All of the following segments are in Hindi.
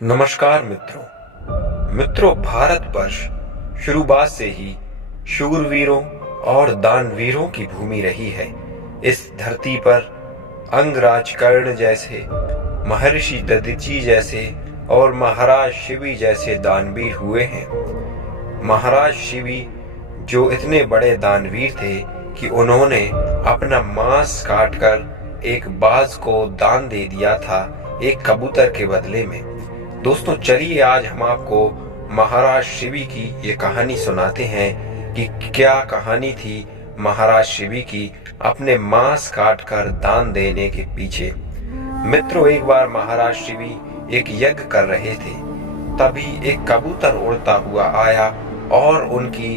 नमस्कार मित्रों भारतवर्ष शुरुआत से ही शूरवीरों और दानवीरों की भूमि रही है। इस धरती पर अंगराज कर्ण जैसे, महर्षि दधीचि जैसे और महाराज शिवी जैसे दानवीर हुए हैं। महाराज शिवी जो इतने बड़े दानवीर थे कि उन्होंने अपना मांस काटकर एक बाज को दान दे दिया था, एक कबूतर के बदले में। दोस्तों चलिए आज हम आपको महाराज शिवी की ये कहानी सुनाते हैं कि क्या कहानी थी महाराज शिवी की अपने मांस काटकर दान देने के पीछे। मित्रों एक बार महाराज शिवी एक यज्ञ कर रहे थे, तभी एक कबूतर उड़ता हुआ आया और उनकी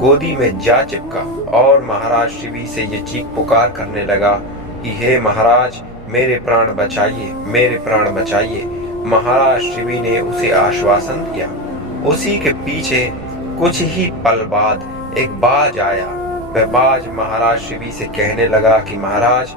गोदी में जा चिपका और महाराज शिवी से ये चीख पुकार करने लगा कि हे महाराज मेरे प्राण बचाइए, मेरे प्राण बचाइए। महाराज शिवी ने उसे आश्वासन दिया। उसी के पीछे कुछ ही पल बाद एक बाज आया। वह बाज महाराज शिवी से कहने लगा कि महाराज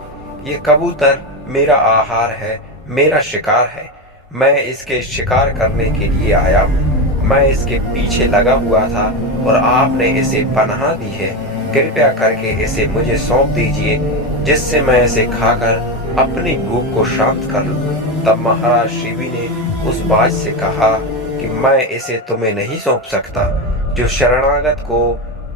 ये कबूतर मेरा आहार है, मेरा शिकार है। मैं इसके शिकार करने के लिए आया हूँ। मैं इसके पीछे लगा हुआ था और आपने इसे पनाह दी है। कृपया करके इसे मुझे सौंप दीजिए जिससे मैं इसे खाकर अपनी भूख को शांत कर लूं। तब महाराज शिवी ने उस बाज से कहा कि मैं इसे तुम्हें नहीं सौंप सकता। जो शरणागत को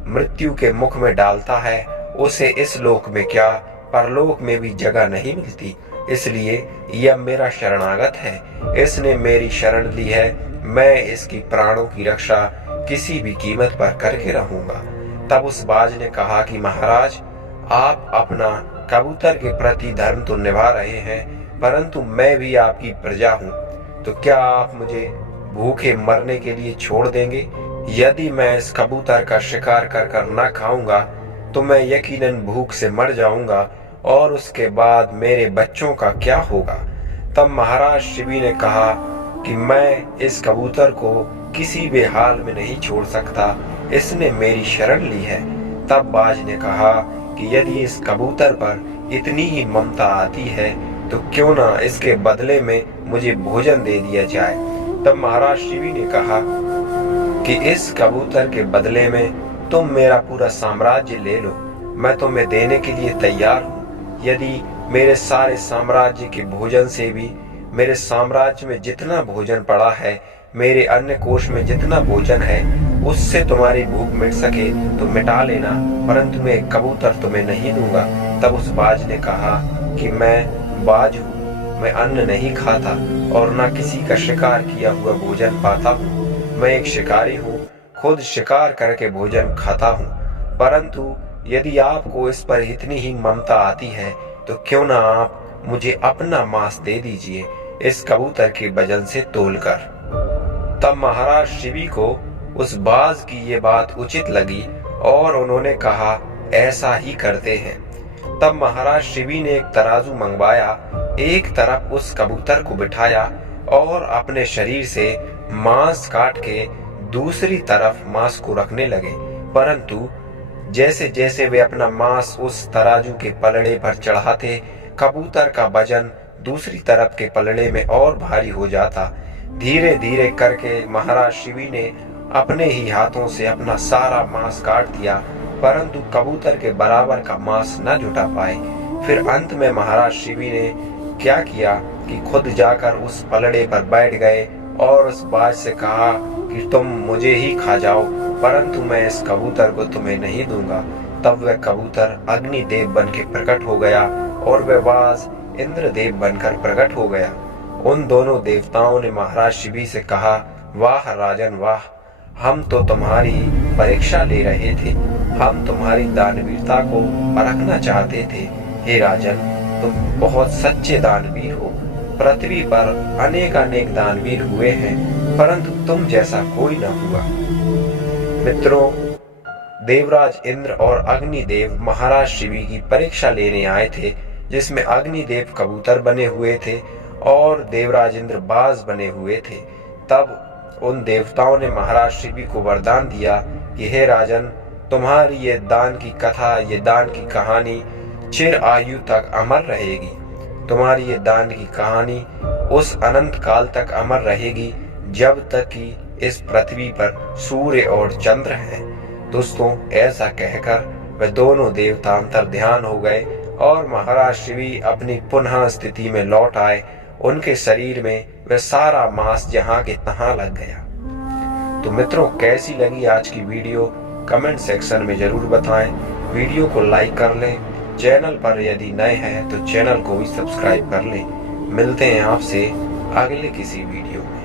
मृत्यु के मुख में डालता है उसे इस लोक में क्या परलोक में भी जगह नहीं मिलती। इसलिए यह मेरा शरणागत है, इसने मेरी शरण ली है। मैं इसकी प्राणों की रक्षा किसी भी कीमत पर करके रहूंगा। तब उस बाज ने कहा कि महाराज आप अपना कबूतर के प्रति धर्म तो निभा रहे हैं, परंतु मैं भी आपकी प्रजा हूँ, तो क्या आप मुझे भूखे मरने के लिए छोड़ देंगे? यदि मैं इस कबूतर का शिकार कर न खाऊंगा तो मैं यकीनन भूख से मर जाऊंगा और उसके बाद मेरे बच्चों का क्या होगा। तब महाराज शिवी ने कहा कि मैं इस कबूतर को किसी भी हाल में नहीं छोड़ सकता, इसने मेरी शरण ली है। तब बाज ने कहा कि यदि इस कबूतर पर इतनी ही ममता आती है तो क्यों ना इसके बदले में मुझे भोजन दे दिया जाए। तब महाराज शिवी ने कहा कि इस कबूतर के बदले में तुम मेरा पूरा साम्राज्य ले लो, मैं तुम्हें देने के लिए तैयार हूँ। यदि मेरे सारे साम्राज्य के भोजन से भी मेरे साम्राज्य में जितना भोजन पड़ा है, मेरे अन्न कोश में जितना भोजन है, उससे तुम्हारी भूख मिट सके तो मिटा लेना, परंतु मैं कबूतर तुम्हें नहीं दूंगा। तब उस बाज ने कहा कि मैं बाज हूँ, मैं अन्न नहीं खाता और न किसी का शिकार किया हुआ भोजन पाता हूँ। मैं एक शिकारी हूँ, खुद शिकार करके भोजन खाता हूँ। परंतु यदि आपको इस पर इतनी ही ममता आती है तो क्यों ना आप मुझे अपना मांस दे दीजिए इस कबूतर के वजन से तोलकर। तब महाराज शिवी को उस बाज की ये बात उचित लगी और उन्होंने कहा ऐसा ही करते हैं। तब महाराज शिवी ने एक तराजू मंगवाया, एक तरफ उस कबूतर को बिठाया और अपने शरीर से मांस काट के दूसरी तरफ मांस को रखने लगे। परंतु जैसे जैसे वे अपना मांस उस तराजू के पलड़े पर चढ़ाते, कबूतर का वजन दूसरी तरफ के पलड़े में और भारी हो जाता। धीरे धीरे करके महाराज शिवी ने अपने ही हाथों से अपना सारा मांस काट दिया, परंतु कबूतर के बराबर का मांस न जुटा पाए। फिर अंत में महाराज शिवी ने क्या किया कि खुद जाकर उस पलड़े पर बैठ गए और उस बाज से कहा कि तुम मुझे ही खा जाओ, परंतु मैं इस कबूतर को तुम्हें नहीं दूंगा। तब वह कबूतर अग्निदेव बन के प्रकट हो गया और वह बाज इंद्रदेव बनकर प्रकट हो गया। उन दोनों देवताओं ने महाराज शिवी से कहा, वाह राजन वाह, हम तो तुम्हारी परीक्षा ले रहे थे, हम तुम्हारी दानवीरता को परखना चाहते थे। हे राजन, तुम बहुत सच्चे दानवीर हो। पृथ्वी पर अनेक अनेक दानवीर हुए हैं, परंतु तुम जैसा कोई न हुआ। मित्रों, देवराज इंद्र और अग्निदेव महाराज शिवी की परीक्षा लेने आए थे, जिसमें अग्निदेव कबूतर बने हुए थे और देवराज इंद्र बाज बने हुए थे। तब उन देवताओं ने महाराज शिवी को वरदान दिया कि हे राजन, तुम्हारी ये दान की कथा, ये दान की कहानी चिर आयु तक अमर रहेगी। तुम्हारी ये दान की कहानी उस अनंत काल तक अमर रहेगी जब तक कि इस पृथ्वी पर सूर्य और चंद्र हैं। दोस्तों, ऐसा कहकर वे दोनों देवता अंतर ध्यान हो गए और महाराज शिवी अपनी पुनः स्थिति में लौट आए। उनके शरीर में वह सारा मांस जहां के तहां लग गया। तो मित्रों, कैसी लगी आज की वीडियो कमेंट सेक्शन में जरूर बताएं। वीडियो को लाइक कर लें। चैनल पर यदि नए हैं तो चैनल को भी सब्सक्राइब कर लें। मिलते हैं आपसे अगले किसी वीडियो में।